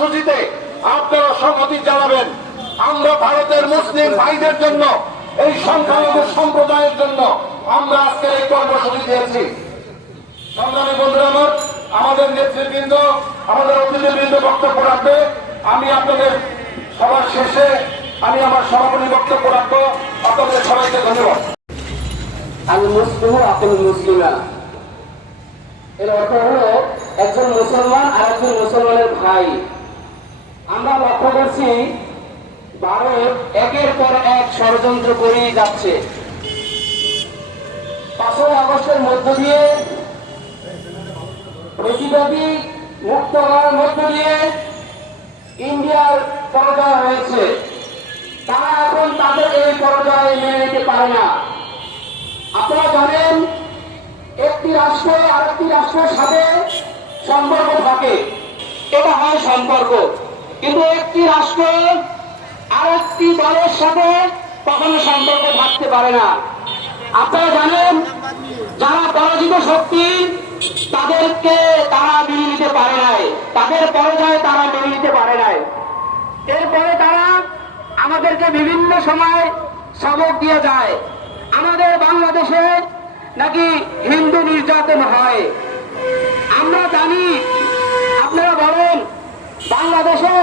কর্মসূচিতে আপনারা সম্মতি জানাবেন। আমরা ভারতের মুসলিম ভাইদের জন্য, এই সংখ্যালঘু সম্প্রদায়ের জন্য আমরা আজকে এই কর্মসূচি দিয়েছি। সংগ্রামী বন্ধুরা আমার, আমাদের নেতৃবৃন্দ, আমাদের অতিথিবৃন্দ বক্তব্য রাখবে। আমি আপনাদের সবার শেষে আমি আমার সমাপনী বক্তব্য রাখবো। আপনাদের সবাইকে ধন্যবাদ। আল মুসলিম আকুল মুসলিমা, এর অর্থ হলো একজন মুসলমান আর একজন মুসলমানের ভাই। আমরা লক্ষ্য করছি ভারত একের পর এক ষড়যন্ত্র করেই যাচ্ছে। 5ই আগস্টের মধ্য দিয়ে, বেশিরভাগই মুক্ত হওয়ার মধ্য দিয়ে ইন্ডিয়ার পরাজয় হয়েছে। তারা এখন তাদের এই পরাজয় মেনে নিতে পারে না। আপনারা জানেন, একটি রাষ্ট্র আরেকটি রাষ্ট্রের সাথে সম্পর্ক থাকে, এটা হয় সম্পর্ক। কিন্তু একটি রাষ্ট্র আরেকটি দলের সাথে কখনো সম্পর্ক থাকতে পারে না। আপনারা জানেন, যারা পরাজিত শক্তি তাদেরকে তারা মেনে নিতে পারে নাই, তাদের পরাজয় তারা মেনে নিতে পারে নাই। এরপরে তারা আমাদেরকে বিভিন্ন সময় সবক দিয়ে যায়। আমাদের বাংলাদেশে নাকি হিন্দু নির্যাতন হয়। আমরা জানি, আপনারা বলেন বাংলাদেশে